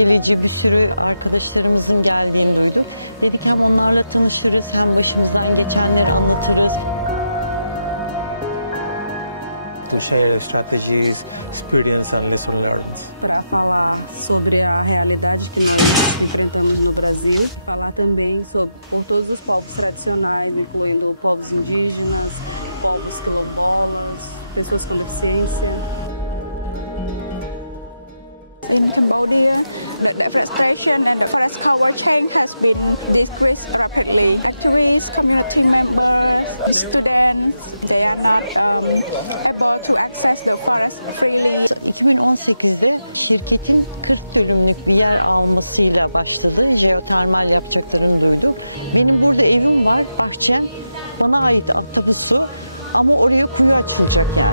mücadeleci bir sürü arkadaşlarımızın geldiğini duydum. Dedik hem onlarla tanışırız hem başımızdan geçenleri anlatırız. To share strategies, experience and lesson learned. Para falar sobre a realidade que nós enfrentamos no Brasil, falar também sobre todos os povos tradicionais, incluindo povos indígenas, povos quilombolas, pessoas com deficiência. In Cambodia, the demonstration and the fast power change has been decreased rapidly. Activists, community members, students, they are not able to access the forest freely. 2018'de şirketin 40 dönümlük bir yer almasıyla başladı. Jeotermal yapacaklarını duydum. Benim burada evim var, bahçe, bana ait altta su ama oraya kuyu açılacaklar.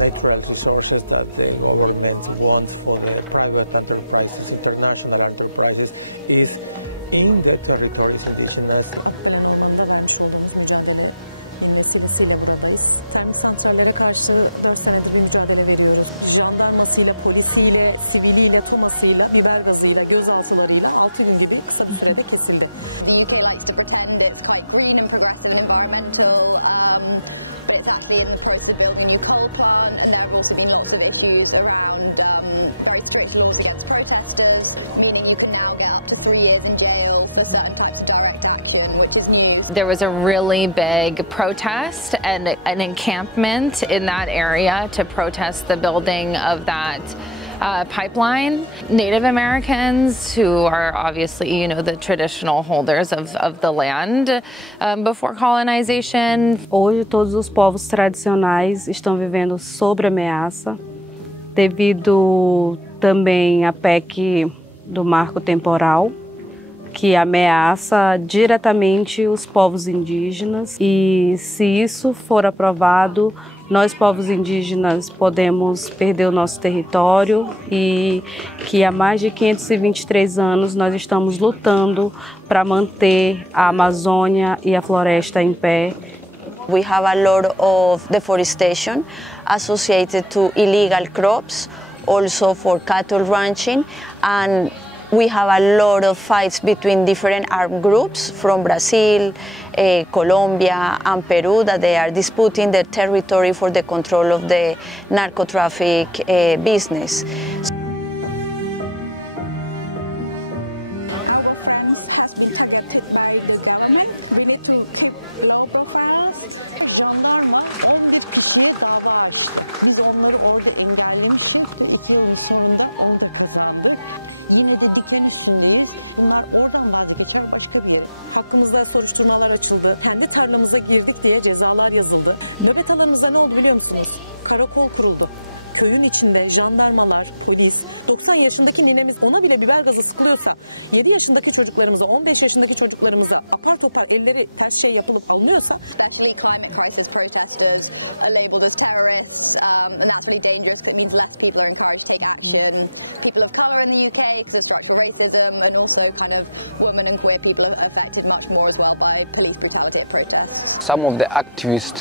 Natural resources that the government wants for the private enterprises, international enterprises, is in the territories indigenous. Yanında vermiş olduğumuz mücadele vesilesiyle buradayız. Termik santrallere karşı 4 senedir bir mücadele veriyoruz. Jandarmasıyla, polisiyle, siviliyle, tumasıyla, biber gazıyla, gözaltılarıyla 6 gün gibi kısa bir sürede kesildi. The UK likes to pretend it's quite green and progressive and environmental, but it's actually in the process of building a new coal plant, and there have also been lots of issues around very strict laws against protesters, meaning you can now get up to 3 years in jail for certain types of direct action, which is news. There was a really big protest and an encampment in that area to protest the building of that pipeline. Native Americans, who are obviously, the traditional holders of the land before colonization. Hoje, todos os povos tradicionais estão vivendo sob ameaça, devido também à PEC do marco temporal, que ameaça diretamente os povos indígenas. E se isso for aprovado, nós, povos indígenas, podemos perder o nosso território, e que há mais de 523 anos nós estamos lutando para manter a Amazônia e a floresta em pé. We have a lot of deforestation associated to illegal crops, also for cattle ranching, and we have a lot of fights between different armed groups from Brazil, Colombia and Peru, that they are disputing their territory for the control of the narco-traffic business. Bunlar oradan vazgeçer başka bir yere. Hakkımızda soruşturmalar açıldı. Kendi tarlamıza girdik diye cezalar yazıldı. Nöbet alanımıza ne oldu biliyor musunuz? Karakol kuruldu. Köyün içinde jandarmalar, polis, 90 yaşındaki ninemiz ona bile biber gazı sıkılıyorsa 7 yaşındaki çocuklarımıza, 15 yaşındaki çocuklarımıza apar topar elleri ters yapılıp alınıyorsa. Especially climate crisis protesters are labelled as terrorists, and that's really dangerous because it means less people are encouraged to take action. People of colour in the UK because of structural racism, and also kind of women and queer people are affected much more as well by police brutality at protests. Some of the activists,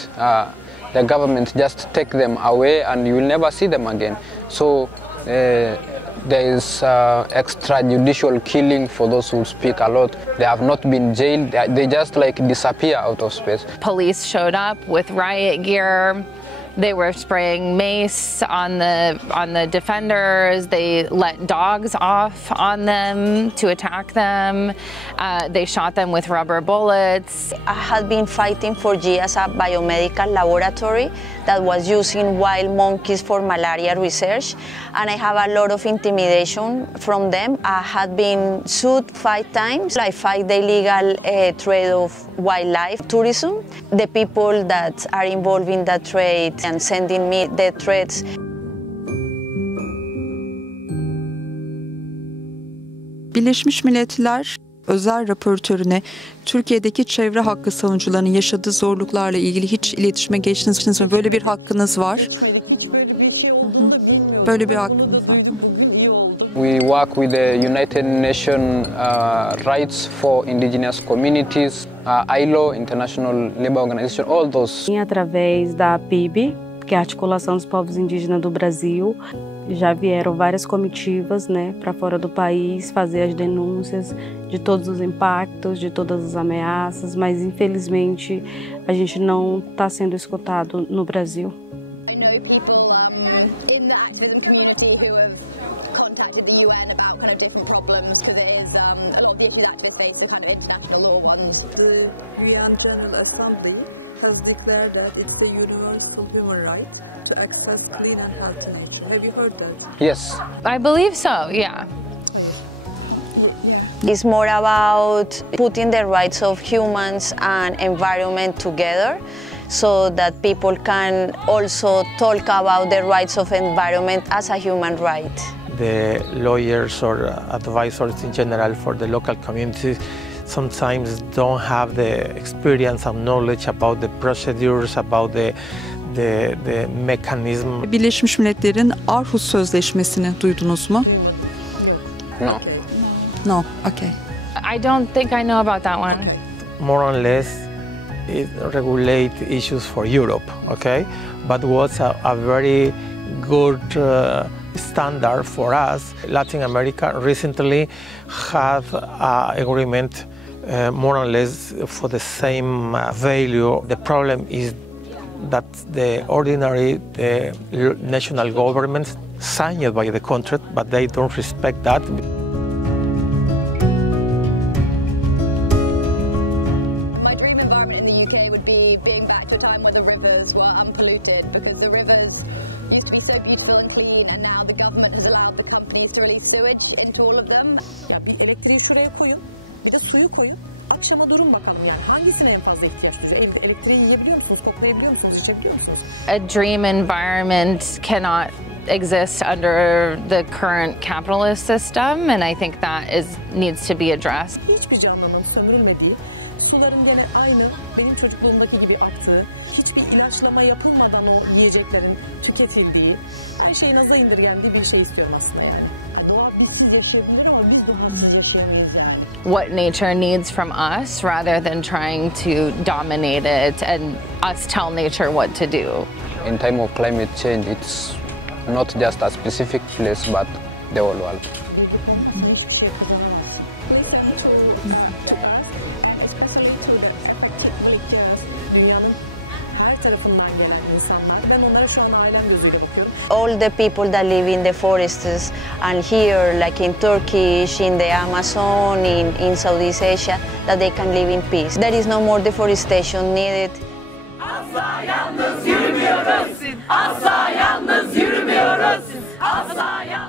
the government just take them away and you will never see them again. So there is extrajudicial killing for those who speak a lot. They have not been jailed, they just disappear out of space. Police showed up with riot gear. They were spraying mace on the defenders. They let dogs off on them to attack them. They shot them with rubber bullets. I had been fighting for years a biomedical laboratory that was using wild monkeys for malaria research, and I have a lot of intimidation from them. I had been sued 5 times. I fight the illegal trade of wildlife tourism. The people that are involved in that trade and sending me the threats. Birleşmiş Milletler özel raportörüne Türkiye'deki çevre hakkı savunucularının yaşadığı zorluklarla ilgili hiç iletişime geçtiniz mi? Böyle bir hakkınız var. Böyle bir hakkınız var. We work with the United Nations Rights for Indigenous Communities, ILO, International Labour Organization, all those. Através da PIB, que é a Articulação dos Povos Indígenas do Brasil. Já vieram várias comitivas, né, para fora do país fazer as denúncias de todos os impactos, de todas as ameaças, mas infelizmente a gente não está sendo escutado no Brasil. I know people in the activism community who have contacted the UN about kind of different problems, because it is a lot of the issues activists face are kind of international law ones. The UN General Assembly has declared that it's a universal human right to access clean and healthy nature. Have you heard that? Yes. I believe so, yeah. It's more about putting the rights of humans and environment together so that people can also talk about the rights of environment as a human right. The lawyers or advisors in general for the local communities sometimes don't have the experience and knowledge about the procedures, about the mechanism. Birleşmiş Milletler'in Aarhus Sözleşmesi'ni duydunuz mu? No. No, okay. I don't think I know about that one. More or less, it regulates issues for Europe, okay? But what's a very good standard for us, Latin America recently had an agreement more or less for the same value. The problem is that the national governments signed by the contract, but they don't respect that. My dream environment in the UK would be being back to a time where the rivers were unpolluted, because the rivers used to be so beautiful and clean, and now the government has allowed the companies to release sewage into all of them. Ya bir elektriği şuraya koyun, bir de suyu koyun. Akşama durun bakalım yani. Hangisine en fazla ihtiyaç duyuyor? Elektriği yiyebiliyor musunuz, koklayabiliyor musunuz, içebiliyor musunuz? A dream environment cannot exist under the current capitalist system, and I think that needs to be addressed. Hiçbir canlının sömürülmediği, suların gene aynı benim çocukluğumdaki gibi aktığı, hiçbir ilaçlama yapılmadan o yiyeceklerin tüketildiği, her şeyin aza indirgendiği bir şey istiyorum aslında yani. Doğa bizsiz yaşayabilir ama biz doğasız yaşayamayız yani. What nature needs from us rather than trying to dominate it and us tell nature what to do. In time of climate change, it's not just a specific place, but the whole world. Dünyanın her tarafından gelen insanlar. Ben onlara şu an ailem gözüyle bakıyorum. All the people that live in the forests and here, like in Turkey, in the Amazon, in Southeast Asia, that they can live in peace. There is no more deforestation needed. Asla yalnız yürümüyoruz. Asla yalnız yürümüyoruz. Asla yalnız